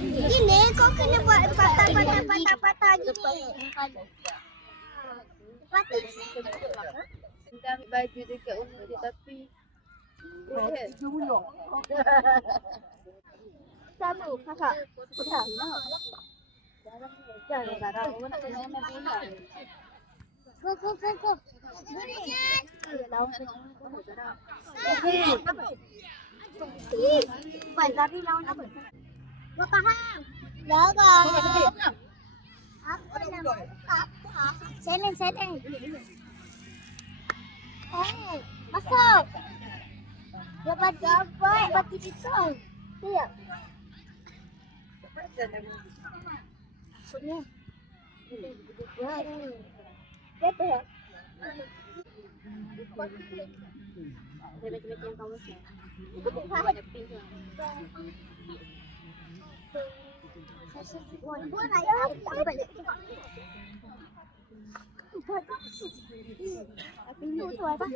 Gini kau kena buat patah gini. Patah. Kita ambil baju dekat rumah dia tapi Satu, kakak. jangan garang. Mana kena main bola. Go. Guringan. Buat tadi lawan apa? Gua faham. Lawan. Apa nama? Selen. Masuk. Dapat. Batu itu. Iya. Sini. Gitu ya. Macam-macam yang kamu sih. Ada pink. Gua naik apa balik? Ini tu apa?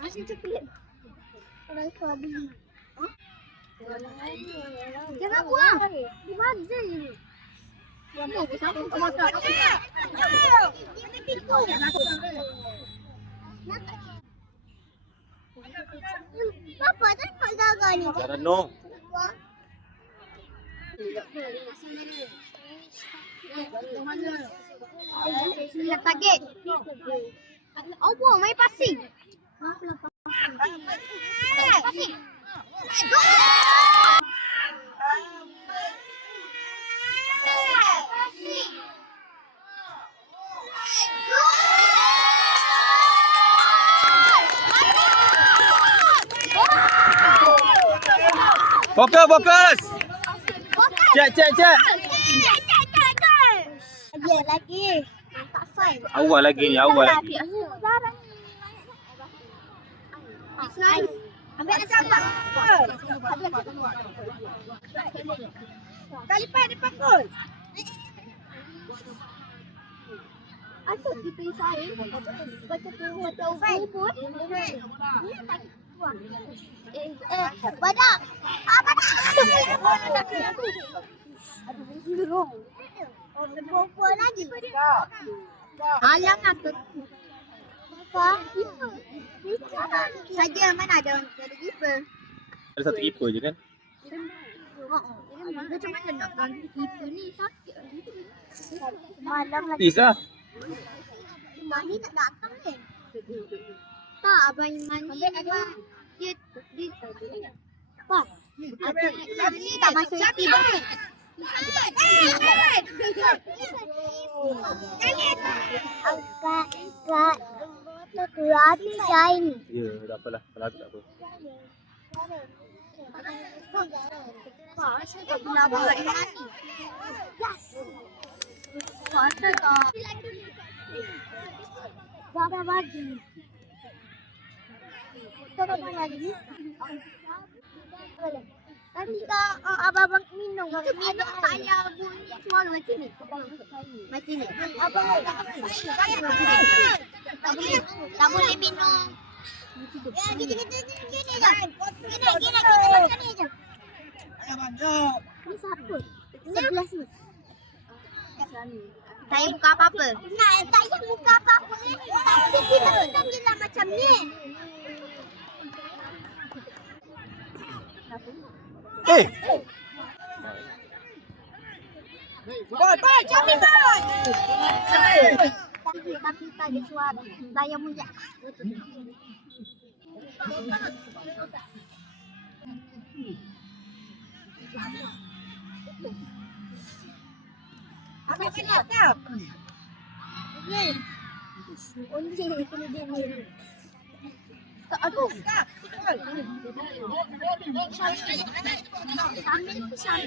Masih coklat. Orang kau beli. Jangan buang. Di mana je? Kamu bersama masak. Ini pintu. Papa tak nak gagal ni. Jangan no. Lihat target. Apa main passing? Passing. Fokus. Cek. Lagi. Tak fine. Awal lagi ni. Nice. Ambil nak siapa? Kali depan gol. Asal kita saya baca pun. Badak. Perempuan lagi. Alang aku. Saja mana ada keeper. Ada satu keeper je kan? Macam mana nak ganti keeper ni sakit. Malam lagi. Bisa. Mani tak datang ni. Tak, abang Iman ni dia apa? Abang ni tak masuk tiba. Angkat. Terkuati kain. Ya, tak apalah. Kalau aku tak apa. Saya tak pernah buat ni. Yes. Masa tak. Berapa bagi? Berapa lagi? Nanti abang minum. Itu minum tak payah bunyi suara macam ni. Macam ni. Abang tak boleh minum. Ya, gini je. Gini macam ni je. Ni siapa? Sebelah sini. Saya buka apa-apa. Nah, saya buka apa-apa. Tapi kita bukan gila macam ni. Boy, jangan boy. Tapi tak ada suara. Saya mulia. Apa siap kau? Ni. Only kena dia ni. Aduh. Sambil.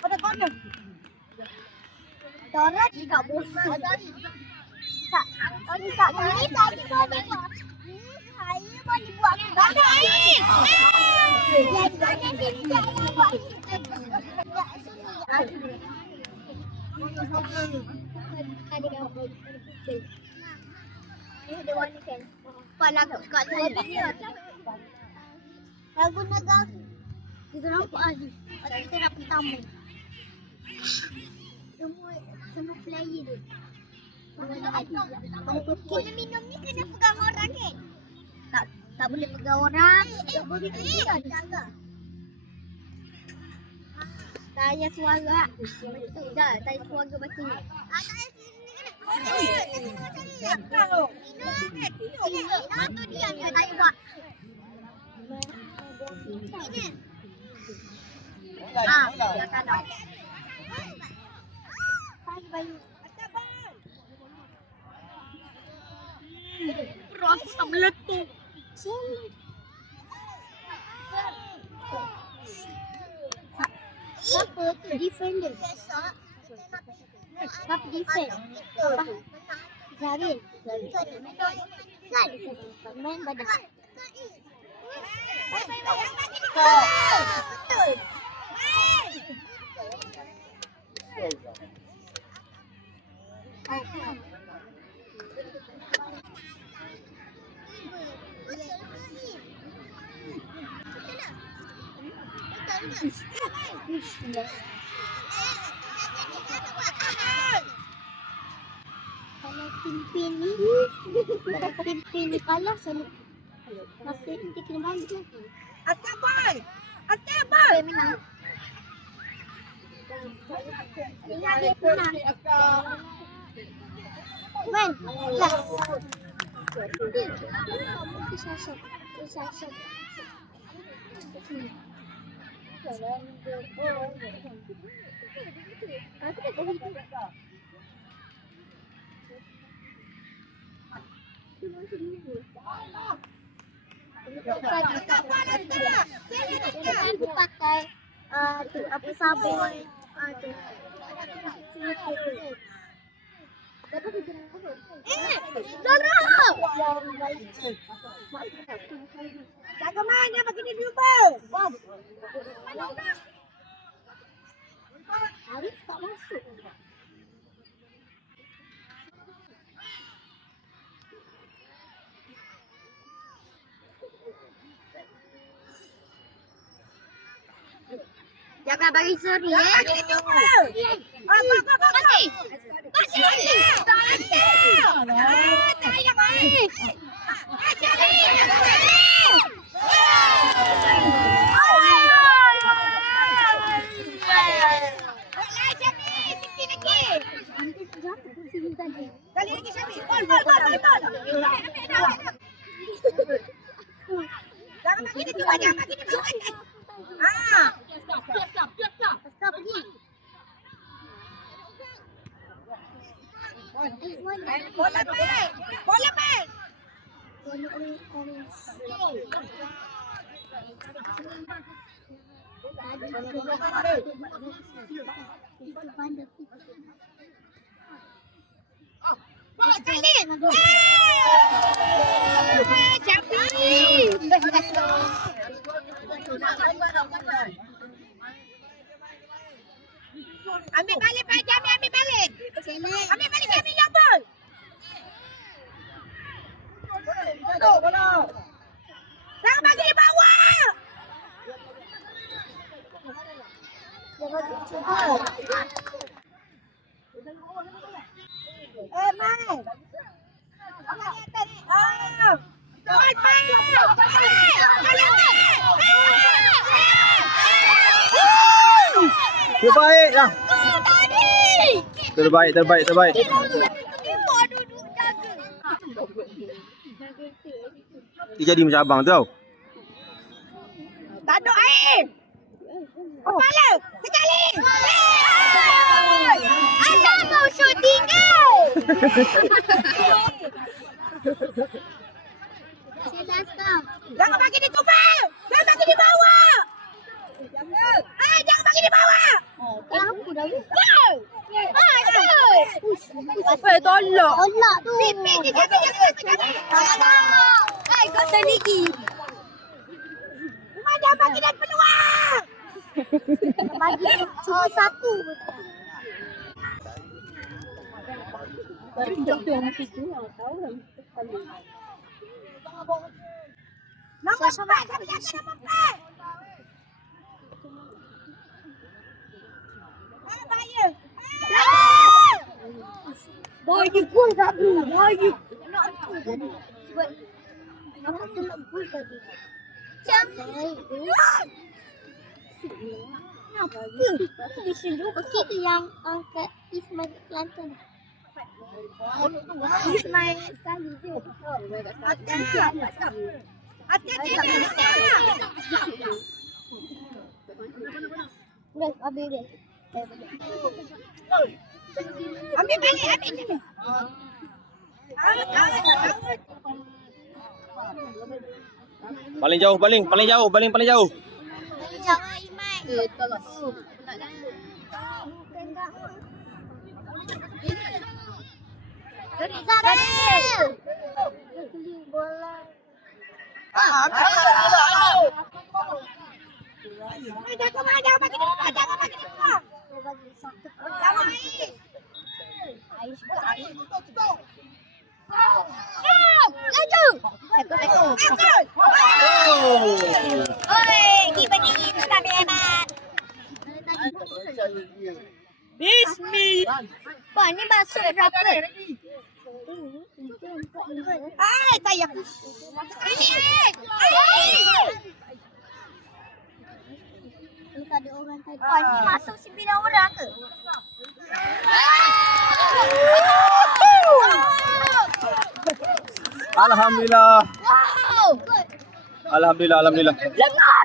Pada kau. Dorang tidak bosan. Tak. Ini tak boleh tadi boleh buat. Saya boleh buat. Tak ada air. Jangan dia buat. Ada warna kan. Kepala kat sini. Lagu negara. Kita nampak ni. Kalau kita nak pergi taman. Semua player tu. Kita minum ni kena pegang orang kan? Tak boleh pegang orang. Tak boleh pegang. Jaga. Tanya suara. Betul dah. Tanya suara baca ni. Minum tu dia tanya buat. Dah kalah. Bayu. Perut aku tak meletup. Siapa tu defender? Siapa defend? Zarin. Main badan. Betul. Kalau pimpin ni kalah sama. Masa nanti kena bantu. Atas boy. Dia menang. Dia menang. Man, last. Sasha. Pakai apa sabun Zara! Jaga mana bagi dia viewer. Arif tak masuk. Jangan bagi seri Kali lagi Syamil. Bol. Jangan bagi dia keluar, jangan bagi dia keluar. Stop pergi. Bola pen. Ambil balik Pak Jamil, ambil balik. Ambil balik Jamil yang bol. Jangan bagi di bawah. Mai. Terbaik lah. Terbaik. Dia jadi macam abang tu tau. Tak ada air. Kepala. Sekali. Asal kau shooting kan? Jangan bagi di tumpah. Jangan bagi di bawah. Jangan bagi di bawah. Apa dah? Apa tolak? Tolak tu. Pipin dia jangan. Kau sedikit. Jangan bagi dia peluang. Bagi cuma satu. Nombor 4. Siapa jaga nombor 4? Mana bahaya? Bahaya pun tadi. Bahaya. Apa tu nak gol tadi? Kenapa? Okey ke yang angkat Ismail Kelantan? Ismail sekali je. Hati-hati. Dah, habis dia. Ambil balik. Paling jauh, paling jauh. Paling jauh Ismail. Tolong. Zaril. Bola. Jangan bagi dia. Bagi satu. Jangan main. Laju. Oi, kiper ni tak hebat. Bismillah. Wah, ni masuk berapa? Saya. Ini ada orang tadi. Wah, ni masuk 9 orang ke? Alhamdulillah. Wow. Alhamdulillah. Lengah.